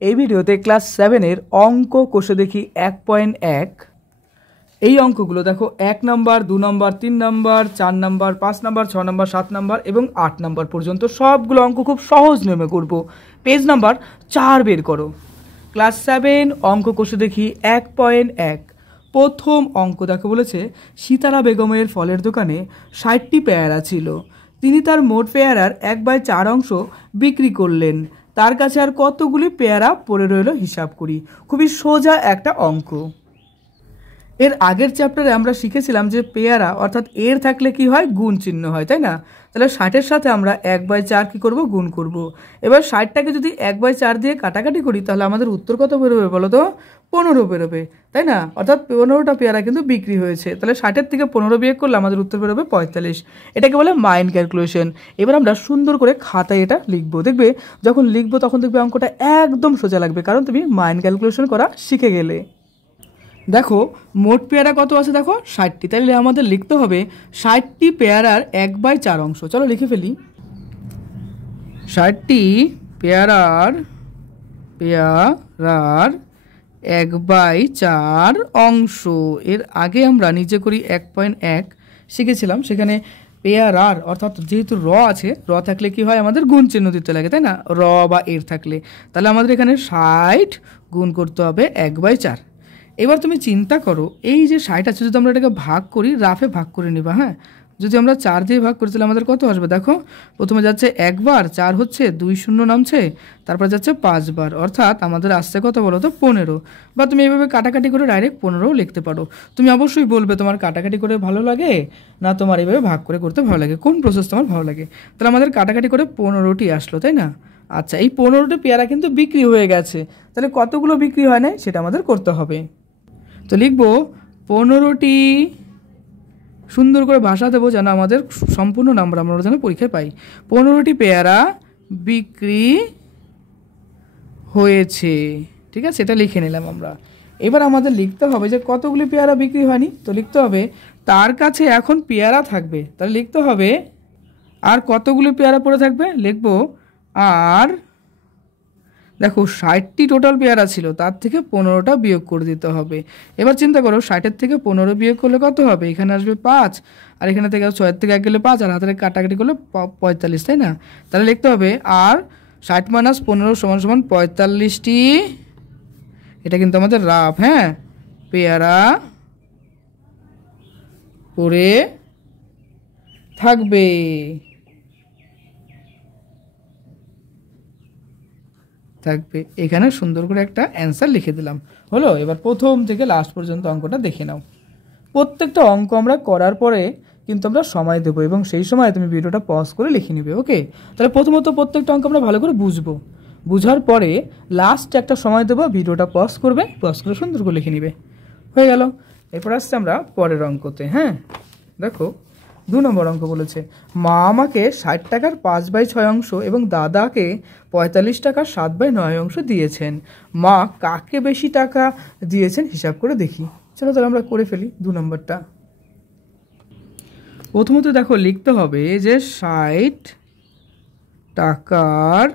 এই ভিডিওতে ক্লাস 7-এর অঙ্ক কষে দেখি 1.1। এই অঙ্কগুলো দেখো 1 নম্বর, 2 নম্বর, 3 নম্বর, 4 নম্বর, 5 নম্বর, 6 নম্বর, 7 নম্বর এবং 8 নম্বর পর্যন্ত সবগুলো অঙ্ক খুব সহজ নিয়মে করব। পেজ নাম্বার 4 বের করো। ক্লাস 7 অঙ্ক কষে দেখি 1.1। প্রথম অঙ্ক দেখো বলেছে সীতারা বেগমের ফলের দোকানে 60টি পেয়ারা ছিল। তিনি তার মোট পেয়ারার 1/4 অংশ বিক্রি করলেন। তার কাছে আর কতগুলি পেয়ারা পড়ে রইল হিসাব করি। খুবই সোজা একটা অঙ্ক। এর আগের চ্যাপ্টারে আমরা শিখেছিলাম যে পেয়ারা অর্থাৎ এর থাকলে কি হয়, গুণ চিহ্ন হয়, তাই না? তাহলে 60-এর সাথে আমরা 1/4 কি করব, গুণ করব। এবার 60টাকে যদি 1/4 দিয়ে কাটাকাটি করি তাহলে আমাদের উত্তর কত বেরোবে বলো তো? 15 বেরোবে, তাই না? অর্থাৎ 15টা পেয়ারা কিন্তু বিক্রি হয়েছে। তাহলে 60-এর থেকে 15 বিয়োগ করলে আমাদের উত্তর বেরোবে 45। এটাকে বলে মাইন্ড ক্যালকুলেশন। এবার আমরা সুন্দর করে খাতায় এটা লিখবো। দেখবে যখন লিখবো তখন দেখবে অঙ্কটা একদম সোজা লাগবে, কারণ তুমি মাইন্ড ক্যালকুলেশন করা শিখে গেলে। দেখো মোট পেয়ারা কত আছে, দেখো 60টি। তাহলে আমাদের লিখতে হবে 60টি পেয়ারার 1/4 অংশ। চলো লিখে ফেলি। 60টি পেয়ারার 1/4 অংশ। এর আগে আমরা নিচে করি 1.1 শিখেছিলাম, সেখানে পেয়ারার অর্থাৎ যেহেতু র আছে, র থাকলে কি হয়, আমাদের গুণ চিহ্ন দিতে লাগে, তাই না? র বা এর থাকলে। তাহলে আমাদের এখানে 60 গুণ করতে হবে 1/4। এবার তুমি চিন্তা করো, এই যে 60 আছে যদি আমরা এটাকে ভাগ করি, রাফে ভাগ করে নিবা। হ্যাঁ, যদি আমরা 4 দিয়ে ভাগ করি তাহলে আমাদের কত আসবে? দেখো প্রথমে যাচ্ছে 1 বার, 4 হচ্ছে 2 শূন্য নামছে, তারপর যাচ্ছে 5 বার, অর্থাৎ আমাদের আসছে কত বলো তো? 15। বা তুমি এইভাবে কাটাকাটি করে ডাইরেক্ট 15 লিখতে পারো। তুমি অবশ্যই বলবে তোমার কাটাকাটি করে ভালো লাগে না তোমার এইভাবে ভাগ করে করতে ভালো লাগে, কোন প্রসেস তোমার ভালো লাগে। তাহলে আমাদের কাটাকাটি করে 15টি আসলো, তাই না? আচ্ছা, এই 15টি পেয়ারা কিন্তু বিক্রি হয়ে গেছে। তাহলে কতগুলো বিক্রি হয় না সেটা আমাদের করতে হবে। তো লিখবো 15টি, সুন্দর করে ভাষা দেবো যেন আমাদের সম্পূর্ণ নাম্বার আমরা যেন পরীক্ষায় পাই। 15টি পেয়ারা বিক্রি হয়েছে, ঠিক আছে? এটা লিখে নিলাম আমরা। এবার আমাদের লিখতে হবে যে কতগুলি পেয়ারা বিক্রি হয়নি। তো লিখতে হবে তার কাছে এখন পেয়ারা থাকবে। তাহলে লিখতে হবে আর কতগুলি পেয়ারা পড়ে থাকবে, লিখবো আর, দেখো 60টি টোটাল পেয়ারা ছিল, তার থেকে 15টা বিয়োগ করে দিতে হবে। এবার চিন্তা করো 60-এর থেকে 15 বিয়োগ করলে কত হবে? এখানে আসবে 5, আর এখানে থেকে 6-এর থেকে 1 গেলে 5, আর হাতের কাটাকাটি করলে 45, তাই না? তাহলে লিখতে হবে আর 60 - 15 = 45টি, এটা কিন্তু আমাদের রাফ, হ্যাঁ, পেয়ারা পড়ে থাকবে। এখানে সুন্দর করে একটা অ্যান্সার লিখে দিলাম, হলো। এবার প্রথম থেকে লাস্ট পর্যন্ত অঙ্কটা দেখে নাও। প্রত্যেকটা অঙ্ক আমরা করার পরে কিন্তু আমরা সময় দেবো, এবং সেই সময় তুমি ভিডিওটা পজ করে লিখে নিবে, ওকে? তাহলে প্রথমত প্রত্যেকটা অঙ্ক আমরা ভালো করে বুঝবো, বুঝার পরে লাস্ট একটা সময় দেবো, ভিডিওটা পজ করবে, পজ করে সুন্দর করে লিখে নিবে, হয়ে গেল। এরপর আসছে আমরা পরের অঙ্কতে। হ্যাঁ, দেখো 2 নম্বর অঙ্ক বলেছে মা আমাকে 60 টাকার 5/6 অংশ এবং দাদাকে 45 টাকার 7/9 অংশ দিয়েছেন। মা কাকে বেশি টাকা দিয়েছেন হিসাব করে দেখি। চলো তাহলে আমরা করে ফেলি 2 নম্বরটা। প্রথমত দেখো লিখতে হবে যে 60 টাকার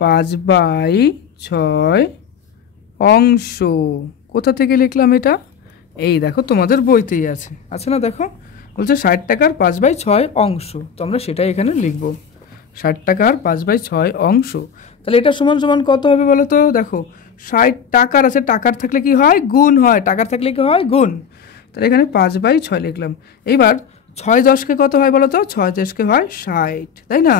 5/6 অংশ। কোথা থেকে লিখলাম এটা? এই দেখো তোমাদের বইতেই আছে, আছে না? দেখো বলছে 60 টাকার 5/6 অংশ, তো আমরা সেটাই এখানে লিখব, 60 টাকার 5/6 অংশ। তাহলে এটা সমান সমান কত হবে বলো তো? দেখো 60 টাকার আছে, টাকার থাকলে কি হয়, গুণ হয়, টাকার থাকলে কি হয়, গুণ। তাহলে এখানে 5/6 লিখলাম। এইবার 6 10কে কত হয় বলো তো? 6 10কে হয় 60, তাই না?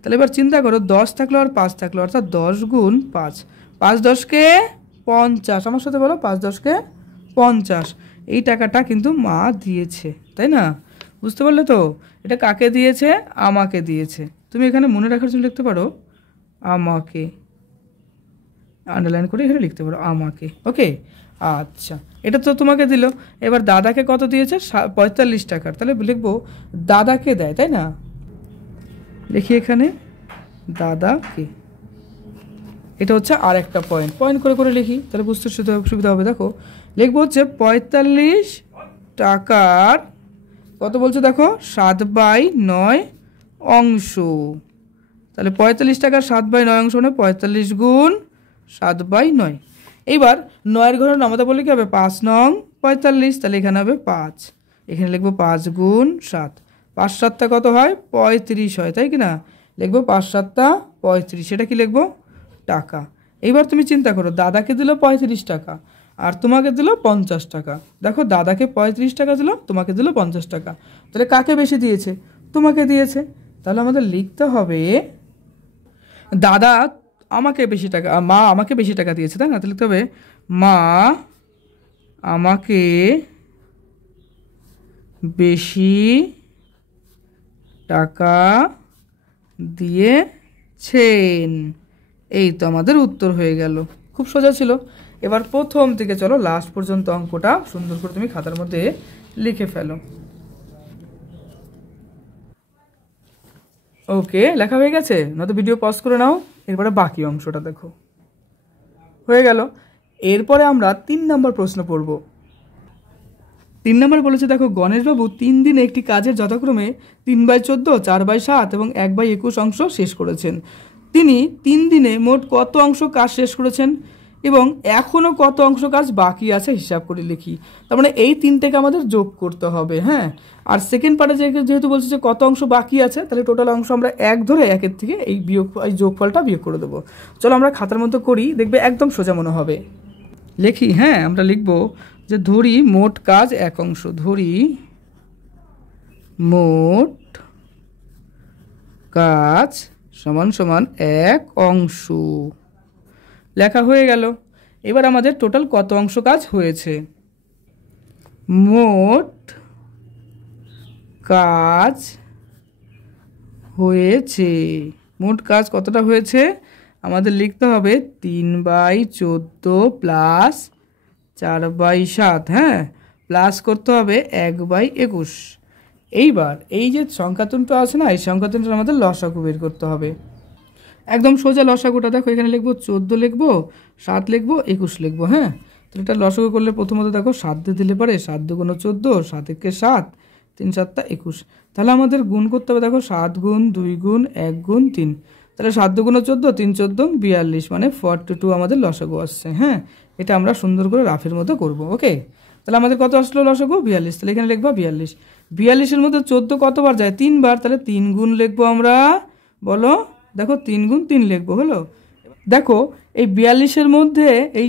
তাহলে এবার চিন্তা করো 10 থাকলো আর 5 থাকলো, অর্থাৎ 10 গুণ 5, 5 10কে 50। আমার সাথে বলো 5 10কে 50। এই টাকাটা কিন্তু মা দিয়েছে, তাই না? বুঝতে পারলে তো? এটা কাকে দিয়েছে? আমাকে দিয়েছে। তুমি এখানে মনে রাখার জন্য লিখতে পারো আমাকে, আন্ডারলাইন করে এখানে লিখতে পারো আমাকে, ওকে? আচ্ছা, এটা তো তোমাকে দিল। এবার দাদাকে কত দিয়েছে? 45 টাকার। তাহলে লিখবো দাদাকে দেয়, তাই না? লিখি এখানে দাদাকে। এটা হচ্ছে আর একটা পয়েন্ট, পয়েন্ট করে করে লিখি, তাহলে বুঝতে সুবিধা হবে। দেখো লিখবো হচ্ছে 45 টাকার কত বলছে দেখো? 7/9 অংশ। তাহলে 45 টাকার 7/9 অংশ মানে 45 গুণ 7/9। এইবার 9-এর ঘরের নামাতা বললে কি হবে 5 নং 45, তাহলে এখানে হবে 5, এখানে লিখবো 5 গুণ 7, 5 7 কত হয় 35 হয়, তাই কি না? লিখবো 5 7 35, সেটা কি লিখবো টাকা। এইবার তুমি চিন্তা করো, দাদাকে দিল 35 টাকা আর তোমাকে দিল 50 টাকা। দেখো দাদাকে 35 টাকা দিল, তোমাকে দিল 50 টাকা, তাহলে কাকে বেশি দিয়েছে? তোমাকে দিয়েছে। তাহলে আমাদের লিখতে হবে দাদা আমাকে বেশি টাকা, মা আমাকে বেশি টাকা দিয়েছে, তাই না? তাহলে লিখতে হবে মা আমাকে বেশি টাকা দিয়েছেন। এই তো আমাদের উত্তর হয়ে গেল, খুব সোজা ছিল। এবার প্রথম থেকে চলো লাস্ট পর্যন্ত অঙ্কটা সুন্দর করে তুমি খাতার মধ্যে লিখে ফেলো। ওকে, লেখা হয়ে গেছে? নয়তো ভিডিও পজ করে নাও, এরপরে বাকি অংশটা দেখো। হয়ে গেল। এরপরে আমরা 3 নম্বর প্রশ্ন পড়ব। 3 নম্বর বলেছে, দেখো গণেশবাবু 3 দিনে একটি কাজের যথাক্রমে 3/14, 4/7 এবং 1/21 অংশ শেষ করেছেন। তিনি 3 দিনে মোট কত অংশ কাজ শেষ করেছেন এবং এখনও কত অংশ কাজ বাকি আছে হিসাব করে লিখি। তার মানে এই 3টেকে আমাদের যোগ করতে হবে। হ্যাঁ, আর সেকেন্ড পার্টে যেহেতু বলছে যে কত অংশ বাকি আছে, তাহলে টোটাল অংশ আমরা 1 ধরে 1-এর থেকে এই যোগফলটা বিয়োগ করে দেবো। চলো আমরা খাতার মধ্যে করি, দেখবে একদম সোজা মনে হবে। লিখি, হ্যাঁ আমরা লিখব যে ধরি মোট কাজ 1 অংশ, ধরি মোট কাজ সমান সমান 1 অংশ। লেখা হয়ে গেল। এবার আমাদের টোটাল কত অংশ কাজ হয়েছে? মোট কাজ হয়েছে, মোট কাজ কতটা হয়েছে আমাদের লিখতে হবে 3/14 প্লাস 4/7, হ্যাঁ, প্লাস করতে হবে 1/21। এইবার এই যে সংখ্যাতনটা আছে না, এই সংখ্যাতনটা আমাদের লসাগু বের করতে হবে। একদম সোজা লসাগুটা দেখো, এখানে লিখবো 14 লিখবো, 7 লিখবো, 21 লিখবো। হ্যাঁ, তো এটা লসাগু করলে প্রথমত দেখো 7 দিয়ে দিলে পারে 7 2 14, 7 1 7, 3 7 21। তাহলে আমাদের গুণ করতে হবে, দেখো 7 গুণ 2 গুণ 1 গুণ 3, তাহলে 7 2 14, 3 14 42, মানে 42 আমাদের লসাগু আসছে। হ্যাঁ, এটা আমরা সুন্দর করে রাফের মতো করব। ওকে, তাহলে আমাদের কত আসলো লসাগু 42, তাহলে এখানে লিখবো 42। 42-এর মধ্যে 14 কতবার যায়? 3 বার, তাহলে 3 গুণ লিখবো আমরা। বলো, দেখো 3 গুণ 3 লিখবো, হলো। দেখো এই 42-এর মধ্যে এই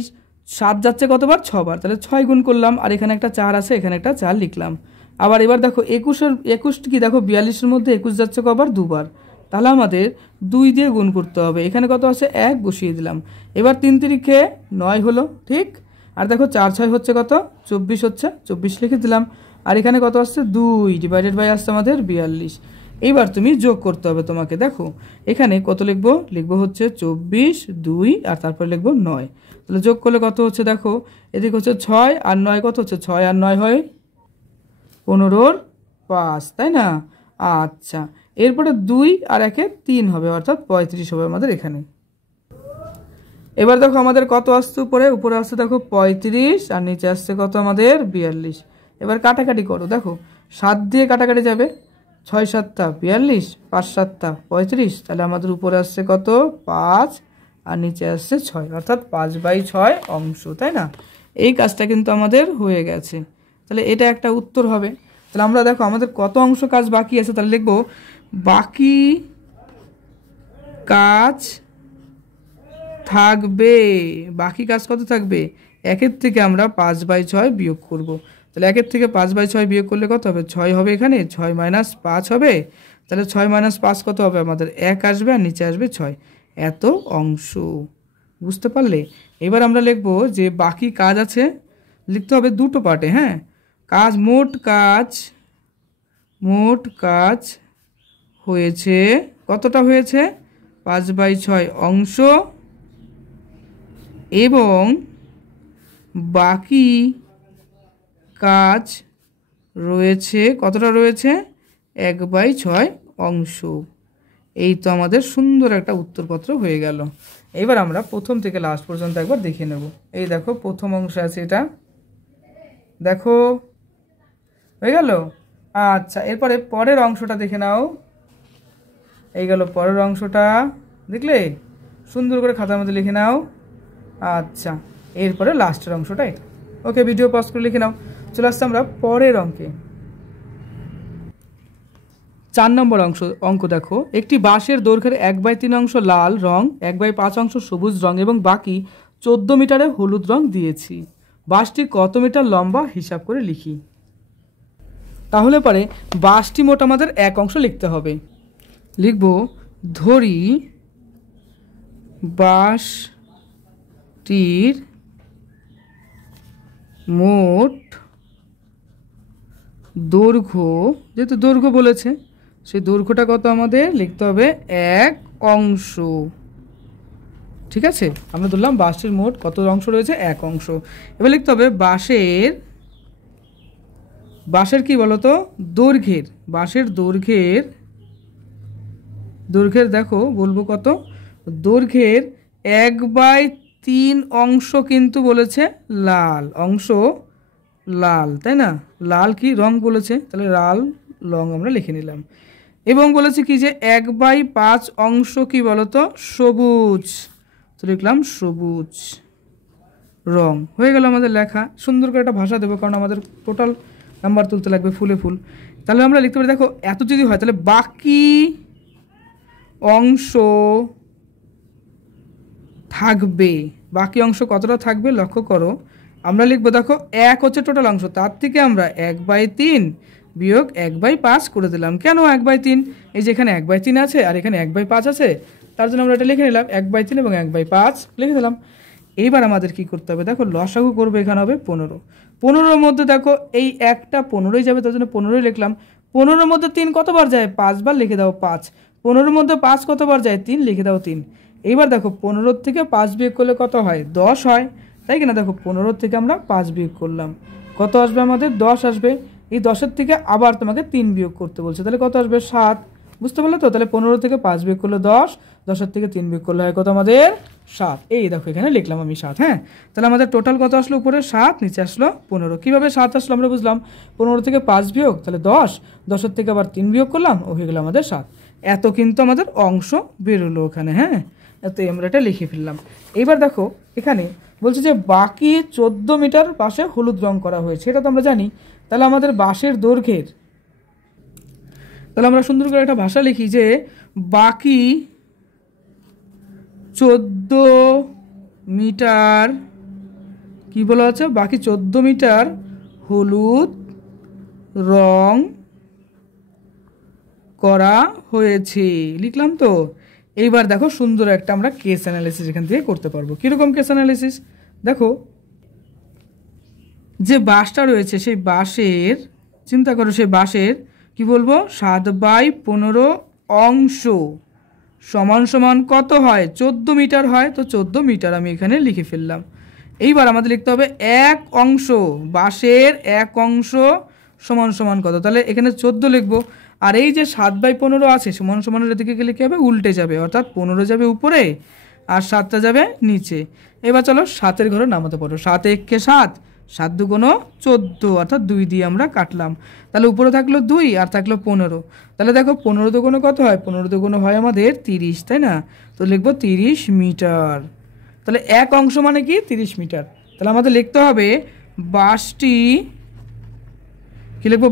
7 যাচ্ছে কতবার? 6 বার, তাহলে 6 গুণ করলাম, আর এখানে একটা 4 আছে, এখানে একটা 4 লিখলাম। আবার এবার দেখো 21 কি, দেখো 42-এর মধ্যে 21 যাচ্ছে কবার? 2 বার, তাহলে আমাদের 2 দিয়ে গুণ করতে হবে। এখানে কত আছে? 1 বসিয়ে দিলাম। এবার 3 3 9 হলো, ঠিক। আর দেখো 4 6 হচ্ছে কত? 24 হচ্ছে, 24 লিখে দিলাম। আর এখানে কত আসছে? 2 ডিভাইডেড বাই আসছে আমাদের 42। এইবার তুমি যোগ করতে হবে তোমাকে। দেখো এখানে কত লিখবো? লিখবো হচ্ছে 24, 2 আর তারপরে লিখবো 9। তাহলে যোগ করলে কত হচ্ছে? দেখো এদিকে হচ্ছে 6 আর 9 কত হচ্ছে? 6 আর 9 হয় 15-র 5, তাই না? আচ্ছা, এরপরে 2 আর 1 3 হবে, অর্থাৎ 35 হবে আমাদের এখানে। এবার দেখো আমাদের কত আসছে উপরে? উপরে আসছে দেখো 35 আর নিচে আসছে কত আমাদের? 42। এবার কাটাকাটি করো, দেখো 7 দিয়ে কাটাকাটি যাবে, 6 7 42, 5 7 35, তাহলে আমাদের উপরে আসছে কত? 5 আর নিচে আসছে 6, অর্থাৎ 5/6 অংশ, তাই না? এই কাজটা কিন্তু আমাদের হয়ে গেছে। তাহলে এটা একটা উত্তর হবে। তাহলে আমরা দেখো আমাদের কত অংশ কাজ বাকি আছে, তাহলে লিখবো বাকি কাজ থাকবে। বাকি কাজ কত থাকবে? 1-এর থেকে আমরা 5/6 বিয়োগ করব। তাহলে 1-এর থেকে 5/6 বিয়োগ করলে কত হবে? 6 হবে, এখানে 6 - 5 হবে, তাহলে 6 - 5 কত হবে আমাদের? 1 আসবে আর নিচে আসবে 6, এত অংশ। বুঝতে পারলে? এবার আমরা লিখব যে বাকি কাজ আছে, লিখতে হবে দুটো পার্টে। হ্যাঁ, কাজ মোট কাজ হয়েছে, কতটা হয়েছে? 5/6 অংশ, এবং বাকি কাজ রয়েছে, কতটা রয়েছে? 1/6 অংশ। এই তো আমাদের সুন্দর একটা উত্তরপত্র হয়ে গেল। এবার আমরা প্রথম থেকে লাস্ট পর্যন্ত একবার দেখে নেব। এই দেখো প্রথম অংশ আছে, এটা দেখো হয়ে গেল। আচ্ছা, এরপরে পরের অংশটা দেখে নাও। এই গেল পরের অংশটা, দেখলে? সুন্দর করে খাতার মধ্যে লিখে নাও। আচ্ছা, এরপরে লাস্টের অংশটা এটা। ওকে, ভিডিও পজ করে লিখে নাও। চলে আসছে আমরা পরের অঙ্কে। 4 নম্বর অঙ্ক দেখো, একটি বাঁশের দৈর্ঘ্যের 1/3 অংশ লাল রং, 1/5 অংশ সবুজ রং এবং বাকি 14 মিটারে হলুদ রং দিয়েছি। বাঁশটি কত মিটার লম্বা হিসাব করে লিখি। তাহলে পরে বাঁশটি মোট আমাদের এক অংশ লিখতে হবে। লিখব, ধরি বাঁশটির মোট দৈর্ঘ্য, যেহেতু দৈর্ঘ্য বলেছে সেই দৈর্ঘ্যটা কত আমাদের লিখতে হবে 1 অংশ। ঠিক আছে, আমরা ধরলাম বাঁশটির মোট কত অংশ রয়েছে 1 অংশ। এবার লিখতে হবে বাঁশের কি বলতো দৈর্ঘ্যের, বাঁশের দৈর্ঘ্যের দেখো বলবো কত, দৈর্ঘ্যের 1/3 অংশ কিন্তু বলেছে লাল অংশ, লাল তাই না, লাল কি রং বলেছে, তাহলে লাল রং আমরা লিখে নিলাম। এবং বলেছে কি যে 1/5 অংশ কি বলতো সবুজ, তো লিখলাম সবুজ রং। হয়ে গেল আমাদের লেখা। সুন্দর করে একটা ভাষা দেবো, কারণ আমাদের টোটাল নাম্বার তুলতে লাগবে ফুলে ফুল। তাহলে আমরা লিখতে পারি, দেখো এত যদি হয় তাহলে বাকি অংশ থাকবে, বাকি অংশ কতটা থাকবে লক্ষ্য করো। আমরা লিখবো, দেখো 1 হচ্ছে টোটাল অংশ, তার থেকে আমরা 1/3 বিয়োগ 1/5 করে দিলাম। কেন 1/3? এই যে এখানে 1/3 আছে আর এখানে 1/5 আছে, তার জন্য আমরা এটা লিখে নিলাম 1/3 এবং 1/5 লিখে দিলাম। এইবার আমাদের কি করতে হবে, দেখো লসাগু করবো, এখানে হবে 15। 15-র মধ্যে দেখো এই একটা 15ই যাবে, তার জন্য 15ই লিখলাম। 15-র মধ্যে 3 কতবার যায়, 5 বার, লিখে দাও 5। 15-র মধ্যে 5 কতবার যায়, 3, লিখে দাও 3। এইবার দেখো 15 থেকে 5 বিয়োগ করলে কত হয়, 10 হয়, তাই কিনা। দেখো 15 থেকে আমরা 5 বিয়োগ করলাম, কত আসবে আমাদের, 10 আসবে। এই 10-এর থেকে আবার তোমাকে 3 বিয়োগ করতে বলছে, তাহলে কত আসবে, 7। বুঝতে পারলে তো? তাহলে 15 থেকে 5 বিয়োগ করলে 10, 10-এর থেকে 3 বিয়োগ করলে হয় কত আমাদের, 7। এই দেখো এখানে লিখলাম আমি 7। হ্যাঁ, তাহলে আমাদের টোটাল কত আসলো, উপরে 7, নিচে আসলো 15। কীভাবে 7 আসলো আমরা বুঝলাম, 15 থেকে 5 বিয়োগ তাহলে 10, 10-এর থেকে আবার 3 বিয়োগ করলাম, ও হয়ে গেল আমাদের 7। এত কিন্তু আমাদের অংশ বেরোলো ওখানে। হ্যাঁ, এত আমরা এটা লিখে ফেললাম। এইবার দেখো এখানে বলছে যে বাকি 14 মিটার পাশে হলুদ রং করা হয়েছে, এটা তো আমরা জানি। তাহলে আমাদের বাঁশের দৈর্ঘ্যের, তাহলে আমরা সুন্দর করে একটা ভাষা লিখি যে বাকি 14 মিটার কি বলা আছে, বাকি 14 মিটার হলুদ রং করা হয়েছে, লিখলাম তো। এইবার দেখো সুন্দর একটা আমরা কেস অ্যানালিসিস এখান থেকে করতে পারবো। কীরকম কেস অ্যানালিসিস, দেখো যে বাঁশটা রয়েছে সেই বাঁশের, চিন্তা করো সেই বাঁশের কি বলবো 7/15 অংশ সমান সমান কত হয়, 14 মিটার হয়, তো 14 মিটার আমি এখানে লিখে ফেললাম। এইবার আমাদের লিখতে হবে 1 অংশ, বাঁশের 1 অংশ সমান সমান কত, তাহলে এখানে 14 লিখবো। আর এই যে 7/15 আছে সমান সমানের দিকে গেলে কী হবে, উল্টে যাবে, অর্থাৎ 15 যাবে উপরে আর 7টা যাবে নিচে। এবার চলো 7-এর ঘরে নামাতে পারো, 7 1 7, 7 2 14, অর্থাৎ 2 দিয়ে আমরা কাটলাম। তাহলে উপরে থাকলো 2 আর থাকলো 15। তাহলে দেখো 15 2 কত হয়, 15 2 হয় আমাদের 30, তাই না। তো লিখবো 30 মিটার। তাহলে 1 অংশ মানে কি 30 মিটার। তাহলে আমাদের লিখতে হবে বাঁশটি, কী লিখবো,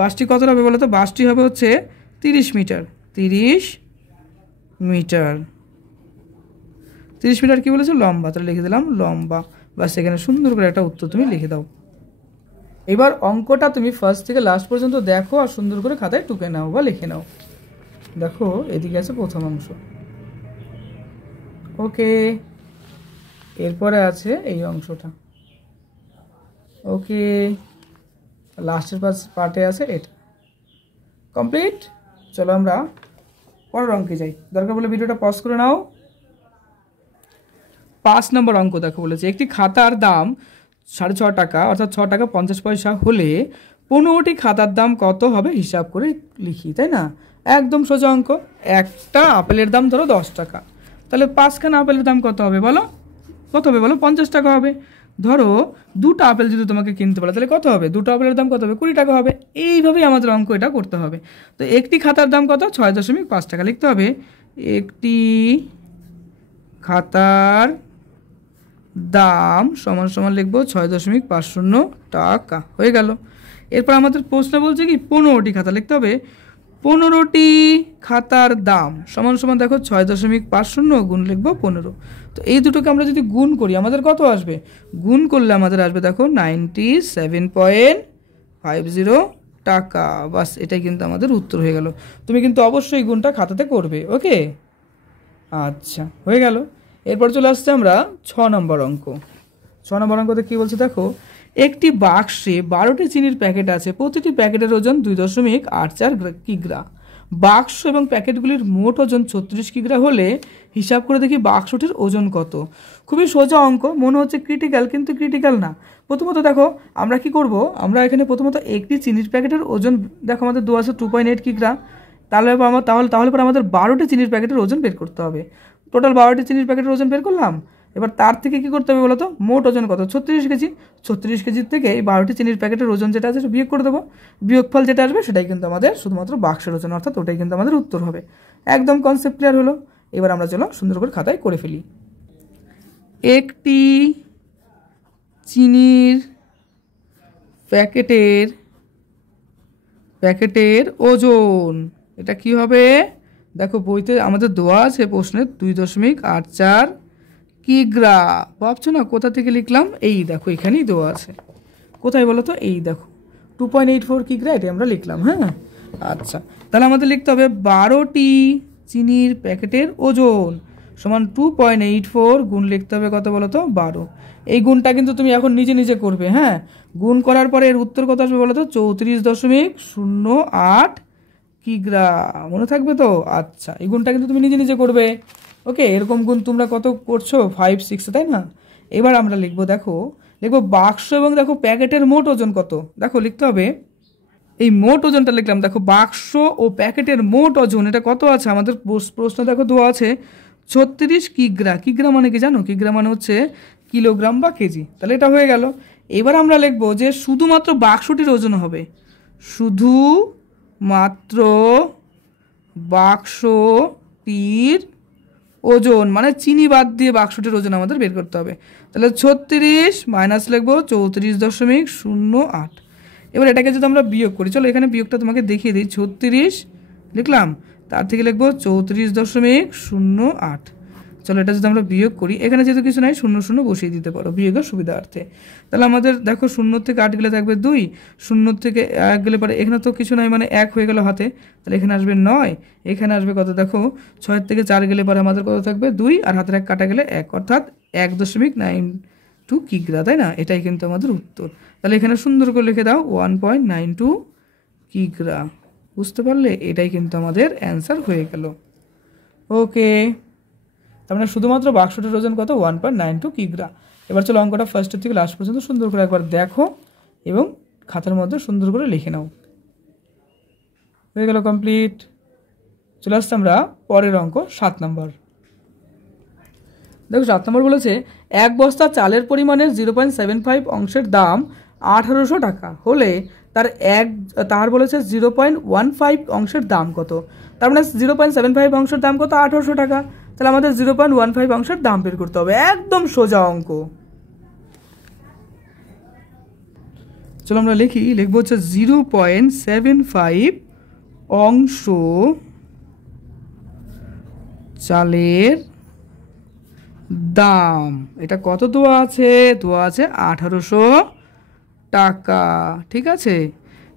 বাঁশটি কত হবে বলো তো, বাঁশটি হবে হচ্ছে 30 মিটার। 30 মিটার, 30 মিটার কী বলেছে, লম্বা, তাহলে লিখে দিলাম লম্বা। বাস, এখানে সুন্দর করে একটা উত্তর তুমি লিখে দাও। এবার অঙ্কটা তুমি ফার্স্ট থেকে লাস্ট পর্যন্ত দেখো আর সুন্দর করে খাতায় টুকে নাও বা লিখে নাও। দেখো এদিকে আছে প্রথম অংশ, ওকে, এরপরে আছে এই অংশটা, ওকে, লাস্টের পার্টে আছে এটা, কমপ্লিট। চলো আমরা পরের অঙ্কে যাই, দরকার বলে ভিডিওটা পজ করে নাও। 5 নম্বর অঙ্ক দেখো বলেছে, একটি খাতার দাম 6.5 টাকা, অর্থাৎ 6 টাকা 50 পয়সা হলে 15টি খাতার দাম কত হবে হিসাব করে লিখি, তাই না। একদম সোজা অঙ্ক। একটা আপেলের দাম ধরো 10 টাকা, তাহলে 5খানা আপেলের দাম কত হবে বলো, কত হবে বলো, 50 টাকা হবে। ধরো 2টা আপেল যদি তোমাকে কিনতে বলে তাহলে কত হবে, 2টা আপেলের দাম কত হবে, 20 টাকা হবে। এইভাবেই আমাদের অঙ্ক এটা করতে হবে। তো একটি খাতার দাম কত, 6.5 টাকা লিখতে হবে। একটি খাতার দাম সমান সমান লিখবো 6.50 টাকা, হয়ে গেল। এরপর আমাদের প্রশ্ন বলছে কি 15টি খাতা লিখতে হবে। 15টি খাতার দাম সমান সমান দেখো 6.50 গুণ লিখবো 15। তো এই দুটোকে আমরা যদি গুণ করি আমাদের কত আসবে? গুণ করলে আমাদের আসবে দেখো 97.50 টাকা। বাস, এটাই কিন্তু আমাদের উত্তর হয়ে গেল। তুমি কিন্তু অবশ্যই গুণটা খাতাতে করবে, ওকে? আচ্ছা, হয়ে গেল। এরপর চলে আসছে আমরা 6 নম্বর অঙ্ক। 6 নম্বর অঙ্কতে কী বলছে দেখো, একটি বাক্সে 12টি চিনির প্যাকেট আছে, প্রতিটি প্যাকেটের ওজন 2.84 কিগ্রা। বাক্স এবং প্যাকেটগুলির মোট ওজন 36 কিগ্রা হলে হিসাব করে দেখি বাক্সটির ওজন কত। খুবই সোজা অঙ্ক, মনে হচ্ছে ক্রিটিক্যাল, কিন্তু ক্রিটিক্যাল না। প্রথমত দেখো আমরা কি করব, আমরা এখানে প্রথমত একটি চিনির প্যাকেটের ওজন দেখো আমাদের দেওয়া আছে 2.8 কিগ্রা। তাহলে পরে আমাদের 12টি চিনির প্যাকেটের ওজন বের করতে হবে। টোটাল 12টি চিনির প্যাকেটের ওজন বের করলাম। এবার তার থেকে কি করতে হবে বলো তো, মোট ওজন কত? 36 কেজি। 36 কেজির থেকে এই 12টি চিনির প্যাকেটের ওজন যেটা আছে সেটা বিয়োগ করে দেবো। বিয়োগফল যেটা আসবে সেটাই কিন্তু আমাদের শুধুমাত্র বাক্সের ওজন, অর্থাৎ ওটাই কিন্তু আমাদের উত্তর হবে। একদম কনসেপ্ট ক্লিয়ার হলো। এবার আমরা চলো সুন্দর করে খাতায় করে ফেলি। একটি চিনির প্যাকেটের ওজন, এটা কি হবে দেখো বইতে আমাদের দেওয়া আছে প্রশ্নে 2.84 কিগ্রা। ভাবছো না কোথা থেকে লিখলাম? এই দেখো এখানেই দেওয়া আছে। কোথায় বলো তো? এই দেখো 2.84 কিগ্রা, এটা আমরা লিখলাম। হ্যাঁ, আচ্ছা, তাহলে আমাদের লিখতে হবে 12টি চিনির প্যাকেটের ওজন সমান 2.84 গুণ লিখতে হবে কত বলো তো? 12। এই গুণটা কিন্তু তুমি এখন নিজে নিজে করবে। হ্যাঁ, গুণ করার পরে এর উত্তর কত আসবে বলো তো? 34.08 কিগ্রা। মনে থাকবে তো? আচ্ছা, এই গুণটা কিন্তু তুমি নিজে নিজে করবে, ওকে? এরকম গুণ তোমরা কত করছো? 5, 6, তাই না? এবার আমরা লিখবো, দেখো লিখবো বাক্স এবং দেখো প্যাকেটের মোট ওজন কত। দেখো লিখতে হবে, এই মোট ওজনটা লিখলাম। দেখো বাক্স ও প্যাকেটের মোট ওজন এটা কত আছে আমাদের প্রশ্ন দেখো দেওয়া আছে 36 কিগ্রা। কিগ্রা মানে কি জানো? কিগ্রা মানে হচ্ছে কিলোগ্রাম বা কেজি। তাহলে এটা হয়ে গেল। এবার আমরা লিখবো যে শুধুমাত্র বাক্সটির ওজন হবে, শুধুমাত্র বাক্সটির ওজন, মানে চিনি বাদ দিয়ে বাক্সটির ওজন আমাদের বের করতে হবে। তাহলে 36 মাইনাস লিখবো 34.08। এবার এটাকে যদি আমরা বিয়োগ করি, চলো এখানে বিয়োগটা তোমাকে দেখিয়ে দিই। 36 লিখলাম, তার থেকে লিখবো 34.08। চলো এটা যদি আমরা বিয়োগ করি, এখানে যেহেতু কিছু নাই 0 0 বসিয়ে দিতে পারো বিয়োগের সুবিধার্থে। তাহলে আমাদের দেখো 0 থেকে 8 গেলে থাকবে 2, 0 থেকে 1 গেলে পরে এখানে তো কিছু নাই, মানে 1 হয়ে গেল হাতে। তাহলে এখানে আসবে 9, এখানে আসবে কত দেখো 6 থেকে 4 গেলে পরে আমাদের কত থাকবে 2, আর হাতের 1 কাটা গেলে 1, অর্থাৎ 1.92 কিগ্রা, তাই না? এটাই কিন্তু আমাদের উত্তর। তাহলে এখানে সুন্দর করে লিখে দাও 1.92 কিগ্রা। বুঝতে পারলে? এটাই কিন্তু আমাদের অ্যান্সার হয়ে গেল, ওকে? তার মানে শুধুমাত্র বাক্সটির ওজন কত? 1.92 কিগ্রা। এবার চলো অঙ্কটা ফার্স্টের থেকে লাস্ট পর্যন্ত সুন্দর করে একবার দেখো এবং খাতার মধ্যে সুন্দর করে লিখে নাও। হয়ে গেল, কমপ্লিট। চলে আসছে আমরা পরের অঙ্ক 7 নম্বর। দেখো 7 নম্বর বলেছে 1 বস্তা চালের পরিমাণের 0.75 অংশের দাম 1800 টাকা হলে তার বলেছে 0.15 অংশের দাম কত। তার মানে 0.75 অংশের দাম কত? 1800 টাকা। তাহলে আমাদের 0.15 অংশের দাম বের করতে হবে। একদম সোজা অঙ্ক। চলো আমরা লিখবো হচ্ছে 0.75 অংশ চালের দাম। এটা কত দেওয়া আছে? দেওয়া আছে 1800 টাকা, ঠিক আছে?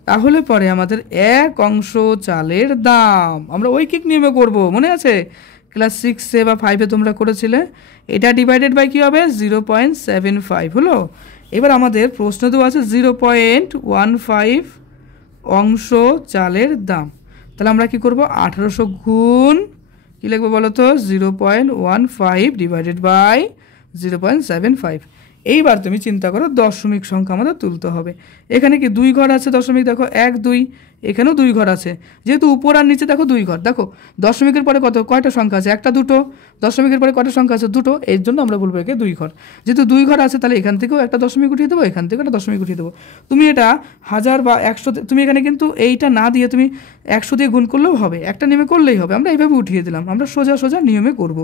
তাহলে পরে আমাদের 1 অংশ চালের দাম আমরা ঐকিক নিয়মে করব, মনে আছে? ক্লাস 6 বা 5 তোমরা করেছিলে। এটা ডিভাইডেড বাই কি হবে? 0.75 হলো। এবার আমাদের প্রশ্ন দেওয়া আছে 0.15 অংশ চালের দাম। তাহলে আমরা কি করব? 1800 গুণ কি লিখবো বলো তো? 0.15 ডিভাইডেড বাই 0.75। এইবার তুমি চিন্তা করো দশমিক সংখ্যা আমাদের তুলতে হবে। এখানে কি 2 ঘর আছে দশমিক, দেখো 1 2, এখানেও 2 ঘর আছে। যেহেতু উপর আর নিচে দেখো 2 ঘর, দেখো দশমিকের পরে কয়টা সংখ্যা আছে? 1টা 2টো। দশমিকের পরে কয়টা সংখ্যা আছে? 2টো। এর জন্য আমরা বলবো একে 2 ঘর। যেহেতু 2 ঘর আছে তাহলে এখান থেকেও একটা দশমিক উঠিয়ে দেবো, এখান থেকেও একটা দশমিক উঠিয়ে দেবো। তুমি এটা 1000 বা 100, তুমি এখানে কিন্তু এইটা না দিয়ে তুমি 100 দিয়ে গুণ করলেও হবে, একটা নেমে করলেই হবে। আমরা এইভাবে উঠিয়ে দিলাম, আমরা সোজা সোজা নিয়মে করব,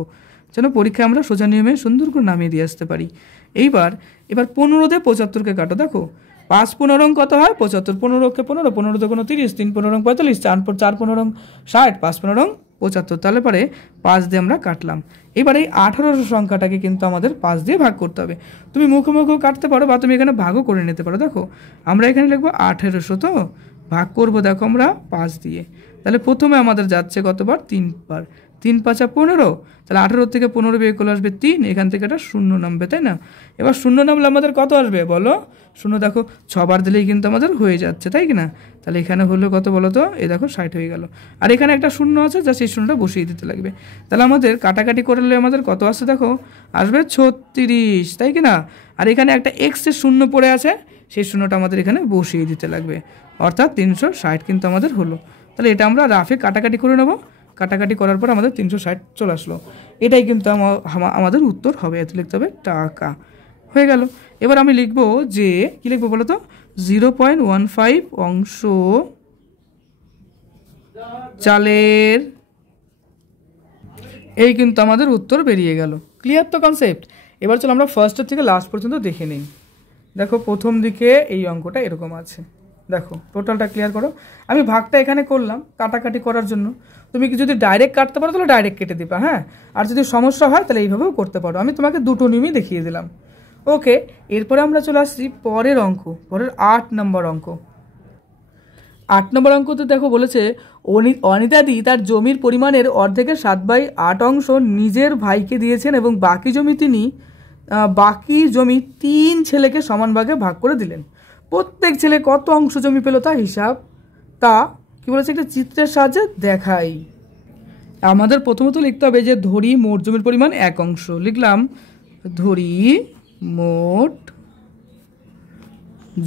যেন পরীক্ষায় আমরা সোজা নিয়মে সুন্দর করে নামিয়ে দিয়ে আসতে পারি। এবার 15 দিয়ে 75কে কাটো। দেখো 5 15 কত হয় 75, 15কে 15, 15 × 30, 3 15 45, 4 15 60, 5 15 75। তাহলে পরে 5 দিয়ে আমরা কাটলাম। এবার এই 1800 সংখ্যাটাকে কিন্তু আমাদের 5 দিয়ে ভাগ করতে হবে। তুমি মুখে মুখেও কাটতে পারো বা তুমি এখানে ভাগও করে নিতে পারো। দেখো আমরা এখানে লিখবো 1800, তো ভাগ করব দেখো আমরা 5 দিয়ে। তাহলে প্রথমে আমাদের যাচ্ছে কতবার 3 বার, 3 5 15, তাহলে 18 থেকে 15 বিয়োগ করলে আসবে 3, এখান থেকে একটা 0 নামবে, তাই না? এবার 0 নামলে আমাদের কত আসবে বলো? 0 দেখো 6 বার দিলেই কিন্তু আমাদের হয়ে যাচ্ছে, তাই কি না? তাহলে এখানে হলো কত বলো তো? এই দেখো 60 হয়ে গেল। আর এখানে একটা 0 আছে, যা সেই 0টা বসিয়ে দিতে লাগবে। তাহলে আমাদের কাটাকাটি করলে আমাদের কত আসছে দেখো, আসবে 36, তাই কি না? আর এখানে একটা এক্সের 0 পড়ে আছে, সেই 0টা আমাদের এখানে বসিয়ে দিতে লাগবে, অর্থাৎ 360 কিন্তু আমাদের হলো। তাহলে এটা আমরা রাফে কাটাকাটি করে নেব। কাটাকাটি করার পর আমাদের 360 চলে আসলো। এটাই কিন্তু আমাদের উত্তর হবে। এতে লিখতে হবে টাকা। হয়ে গেল। এবার আমি লিখব যে কি লিখবো বলো তো? 0.15 অংশ চালের, এই কিন্তু আমাদের উত্তর বেরিয়ে গেল। ক্লিয়ার তো কনসেপ্ট? এবার চলো আমরা ফার্স্টের থেকে লাস্ট পর্যন্ত দেখে নিই। দেখো প্রথম দিকে এই অঙ্কটা এরকম আছে। দেখো টোটালটা ক্লিয়ার করো। আমি ভাগটা এখানে করলাম কাটাকাটি করার জন্য। তুমি কি যদি ডাইরেক্ট কাটতে পারো তাহলে ডাইরেক্ট কেটে দিবা, হ্যাঁ। আর যদি সমস্যা হয় তাহলে এইভাবেও করতে পারো। আমি তোমাকে দুটো নিয়মই দেখিয়ে দিলাম। ওকে, এরপরে আমরা চলে আসছি পরের অঙ্ক, পরের 8 নম্বর অঙ্ক। 8 নম্বর অঙ্কতে দেখো বলেছে অনিতাদি তার জমির পরিমাণের অর্ধেকের 7/8 অংশ নিজের ভাইকে দিয়েছেন এবং বাকি জমি 3 ছেলেকে সমান ভাগে ভাগ করে দিলেন। প্রত্যেক ছেলে কত অংশ জমি পেল তা হিসাব, তা কি বলেছে একটা চিত্রের সাহায্যে দেখাই। আমাদের প্রথমত লিখতে হবে যে ধরি মোট জমির পরিমাণ 1 অংশ। লিখলাম ধরি মোট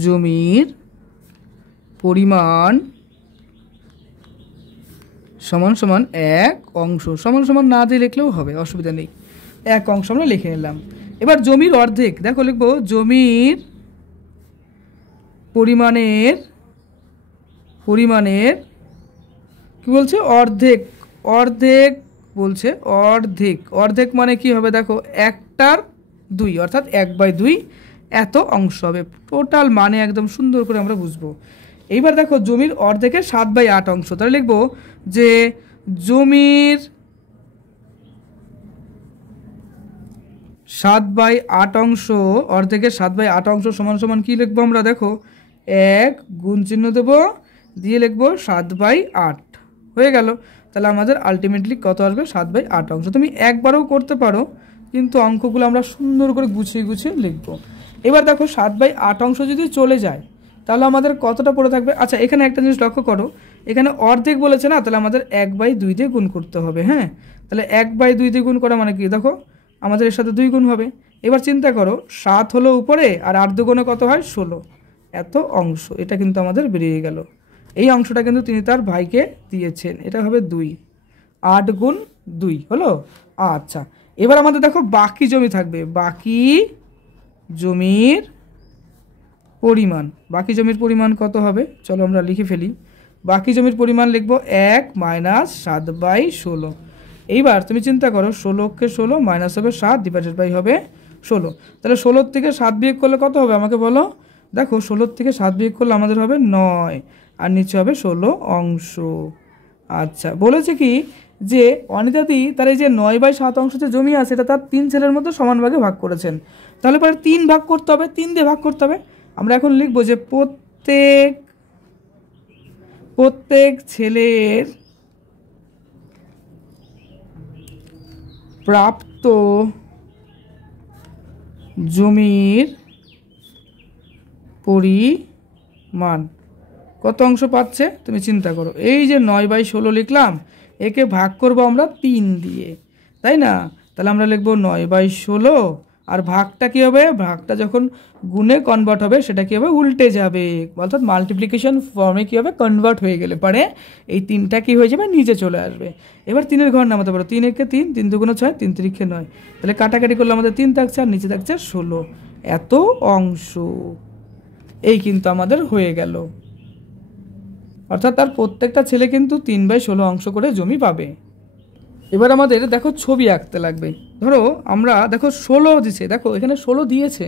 জমির পরিমাণ সমান সমান 1 অংশ, সমান সমান না দিয়ে লিখলেও হবে, অসুবিধা নেই। 1 অংশ আমরা লিখে নিলাম। এবার জমির অর্ধেক, দেখো লিখবো জমির পরিমাণের কি বলছে অর্ধেক, অর্ধেক বলছে অর্ধেক। অর্ধেক মানে কি হবে দেখো 1টার 2, অর্থাৎ 1/2 এত অংশ হবে। টোটাল মানে একদম সুন্দর করে আমরা বুঝবো। এইবার দেখো জমির অর্ধেকের 7/8 অংশ, তাহলে লিখবো যে জমির 7/8 অংশ, অর্ধেকের 7/8 অংশ সমান সমান কি লিখবো আমরা দেখো 1 গুণ চিহ্ন দেবো, দিয়ে লিখবো 7/8। হয়ে গেল। তাহলে আমাদের আলটিমেটলি কত আসবে 7/8 অংশ। তুমি একবারও করতে পারো, কিন্তু অঙ্কগুলো আমরা সুন্দর করে গুছিয়ে গুছিয়ে লিখবো। এবার দেখো 7/8 অংশ যদি চলে যায় তাহলে আমাদের কতটা পড়ে থাকবে। আচ্ছা এখানে একটা জিনিস লক্ষ্য করো, এখানে অর্ধেক বলেছে না, তাহলে আমাদের 1/2 দিয়ে গুণ করতে হবে, হ্যাঁ। তাহলে 1/2 দিয়ে গুণ করা মানে কি দেখো আমাদের এর সাথে 2 গুণ হবে। এবার চিন্তা করো 7 হলো উপরে আর 8 দুগুণে কত হয় 16, এত অংশ। এটা কিন্তু আমাদের বেরিয়ে গেল। এই অংশটা কিন্তু তিনি তার ভাইকে দিয়েছেন, এটা হবে 2, 8 গুণ 2 হলো। আচ্ছা এবার আমাদের দেখো বাকি জমি থাকবে, বাকি জমির পরিমাণ। বাকি জমির পরিমাণ কত হবে চলো আমরা লিখে ফেলি। বাকি জমির পরিমাণ লিখব 1 - 7/16। এইবার তুমি চিন্তা করো 16কে 16 মাইনাস হবে 7 ডিভাইডেড বাই হবে 16। তাহলে 16 থেকে 7 বিয়োগ করলে কত হবে আমাকে বলো। দেখো 16 থেকে 7 বিয়োগ করলে আমাদের হবে 9, আর নিচে হবে 16 অংশ। আচ্ছা বলেছে কি যে অনিতাদি তার এই যে 9/7 অংশ যে জমি আছে এটা তার 3 ছেলের মধ্যে সমান ভাগে ভাগ করেছেন। তাহলে পরে 3 ভাগ করতে হবে, 3 দিয়ে ভাগ করতে হবে। আমরা এখন লিখবো যে প্রত্যেক ছেলের প্রাপ্ত জমির পরিমাণ কত অংশ পাচ্ছে তুমি চিন্তা করো। এই যে 9/16 লিখলাম, একে ভাগ করবো আমরা 3 দিয়ে, তাই না? তাহলে আমরা লিখবো 9/16, আর ভাগটা কি হবে, ভাগটা যখন গুণে কনভার্ট হবে সেটা কি হবে উল্টে যাবে, অর্থাৎ মাল্টিপ্লিকেশন ফর্মে কি হবে কনভার্ট হয়ে গেলে পারে এই 3টা কি হয়ে যাবে নিচে চলে আসবে। এবার 3-এর ঘর নামাতে পারো, 3 একে 3, 3 দুগুণে 6, 3 তিরিক্ষে 9। তাহলে কাটাকাটি করলে আমাদের 3 থাকছে আর নিচে থাকছে 16, এত অংশ। এই কিন্তু আমাদের হয়ে গেল, অর্থাৎ তার প্রত্যেকটা ছেলে কিন্তু 3/16 অংশ করে জমি পাবে। এবার আমাদের দেখো ছবি আঁকতে লাগবে। ধরো আমরা দেখো 16 দিছে, দেখো এখানে 16 দিয়েছে,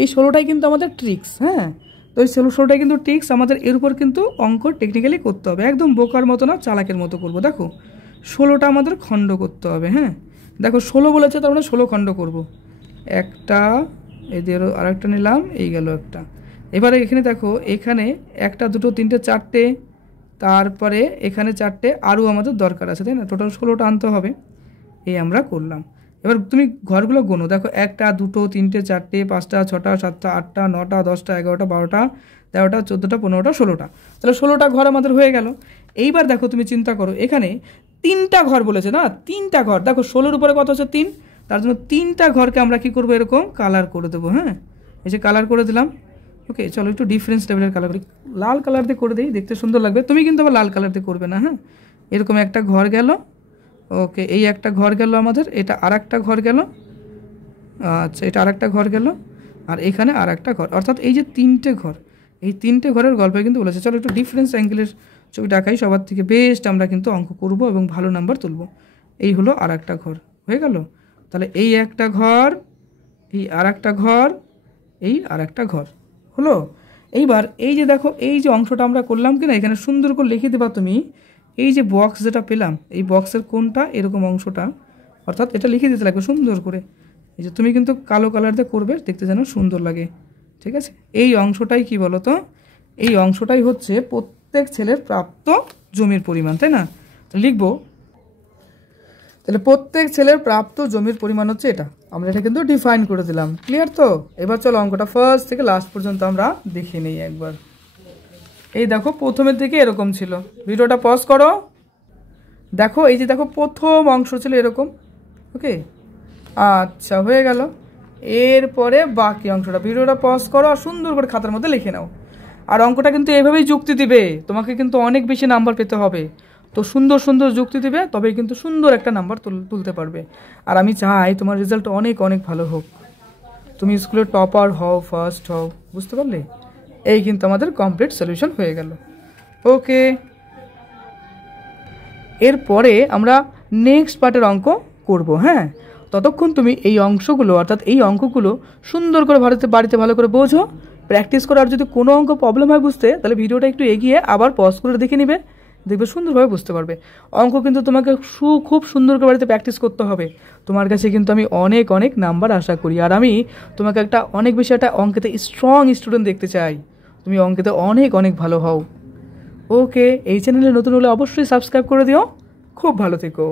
এই 16টাই কিন্তু আমাদের ট্রিক্স। হ্যাঁ, তো এই 16টাই কিন্তু ট্রিক্স, আমাদের এর উপর কিন্তু অঙ্ক টেকনিক্যালি করতে হবে, একদম বোকার মতো না, চালাকের মতো করব। দেখো 16টা আমাদের খণ্ড করতে হবে। হ্যাঁ, দেখো 16 বলেছে, তার মানে 16 খণ্ড করব। একটা, এদের আরেকটা নিলাম, এই গেল একটা। এবারে এখানে দেখো, এখানে একটা, দুটো, তিনটে, চারটে, তারপরে এখানে চারটে, আরও আমাদের দরকার আছে, তাই না? টোটাল 16টা আনতে হবে। এই আমরা করলাম। এবার তুমি ঘরগুলো গোনো, দেখো একটা, দুটো, তিনটে, চারটে, পাঁচটা, ছটা, সাতটা, আটটা, নটা, 10টা, 11টা, 12টা, 13টা, 14টা, 15টা, 16টা। তাহলে 16টা ঘর আমাদের হয়ে গেল। এইবার দেখো তুমি চিন্তা করো, এখানে 3টা ঘর বলেছে না, 3টা ঘর। দেখো 16-র উপরে কত হচ্ছে 3, তার জন্য 3টা ঘরকে আমরা কি করবো, এরকম কালার করে দেবো। হ্যাঁ, এই যে কালার করে দিলাম। ওকে, চলো একটু ডিফারেন্স লেভেলের কালার করি, লাল কালার দিয়ে করে দিই, দেখতে সুন্দর লাগবে। তুমি কিন্তু আবার লাল কালার দিয়ে করবে না। হ্যাঁ, এরকম একটা ঘর গেল। ওকে, এই একটা ঘর গেল আমাদের, এটা আর একটা ঘর গেল। আচ্ছা, এটা আর একটা ঘর গেল, আর এখানে আর একটা ঘর, অর্থাৎ এই যে 3টে ঘর, এই 3টে ঘরের গল্প কিন্তু বলেছে। চলো একটু ডিফারেন্স অ্যাঙ্গেলের ছবিটা আঁকাই, সবার থেকে বেস্ট আমরা কিন্তু অঙ্ক করব এবং ভালো নাম্বার তুলব। এই হলো আর একটা ঘর, হয়ে গেল। তাহলে এই একটা ঘর, এই আর একটা ঘর, এই আর একটা ঘর হলো। এইবার এই যে দেখো, এই যে অংশটা আমরা করলাম কিনা, এখানে সুন্দর করে লিখে দেবা তুমি, এই যে বক্স যেটা পেলাম, এই বক্সের কোনটা, এরকম অংশটা, অর্থাৎ এটা লিখে দিতে লাগবে সুন্দর করে। এই যে তুমি কিন্তু কালো কালার দিয়ে করবে, দেখতে যেন সুন্দর লাগে, ঠিক আছে? এই অংশটাই কি বলো তো, এই অংশটাই হচ্ছে প্রত্যেক ছেলের প্রাপ্ত জমির পরিমাণ, তাই না? লিখবো, তাহলে প্রত্যেক ছেলের প্রাপ্ত জমির পরিমাণ হচ্ছে এটা। আমরা এটা কিন্তু ডিফাইন করে দিলাম, ক্লিয়ার তো? এবার চলো অঙ্কটা ফার্স্ট থেকে লাস্ট পর্যন্ত আমরা দেখে নিই একবার। এই দেখো প্রথমের দিকে এরকম ছিল, ভিডিওটা পজ করো, দেখো এই যে দেখো প্রথম অংশ ছিল এরকম। ওকে, আচ্ছা হয়ে গেল। এরপরে বাকি অংশটা, ভিডিওটা পজ করো আর সুন্দর করে খাতার মধ্যে লিখে নাও। আর অঙ্কটা কিন্তু এভাবেই যুক্তি দিবে, তোমাকে কিন্তু অনেক বেশি নাম্বার পেতে হবে। তো সুন্দর সুন্দর যুক্তি দিবে, তবেই কিন্তু সুন্দর একটা নাম্বার তুলতে পারবে। আর আমি চাই তোমার রেজাল্ট অনেক অনেক ভালো হোক, তুমি স্কুলের টপার হও, ফার্স্ট হও, বুঝতে পারলে? এই কিন্তু আমাদের কমপ্লিট সলিউশন হয়ে গেল। ওকে, এরপরে আমরা নেক্সট পার্টের অঙ্ক করব। হ্যাঁ, ততক্ষণ তুমি এই অংশগুলো, অর্থাৎ এই অঙ্কগুলো সুন্দর করে বাড়িতে ভালো করে বোঝো, প্র্যাকটিস করো। আর যদি কোনো অঙ্ক প্রবলেম হয় বুঝতে, তাহলে ভিডিওটা একটু এগিয়ে আবার পজ করে দেখে নিবে, দেখবে সুন্দরভাবে বুঝতে পারবে। অঙ্ক কিন্তু তোমাকে খুব সুন্দর করে বাড়িতে প্র্যাকটিস করতে হবে। তোমার কাছে কিন্তু আমি অনেক অনেক নাম্বার আশা করি, আর আমি তোমাকে একটা অনেক বেশি একটা অঙ্কেতে স্ট্রং স্টুডেন্ট দেখতে চাই, তুমি অঙ্কেতে অনেক অনেক ভালো হও। ওকে, এই চ্যানেলে নতুন হলে অবশ্যই সাবস্ক্রাইব করে দিও। খুব ভালো থেকো।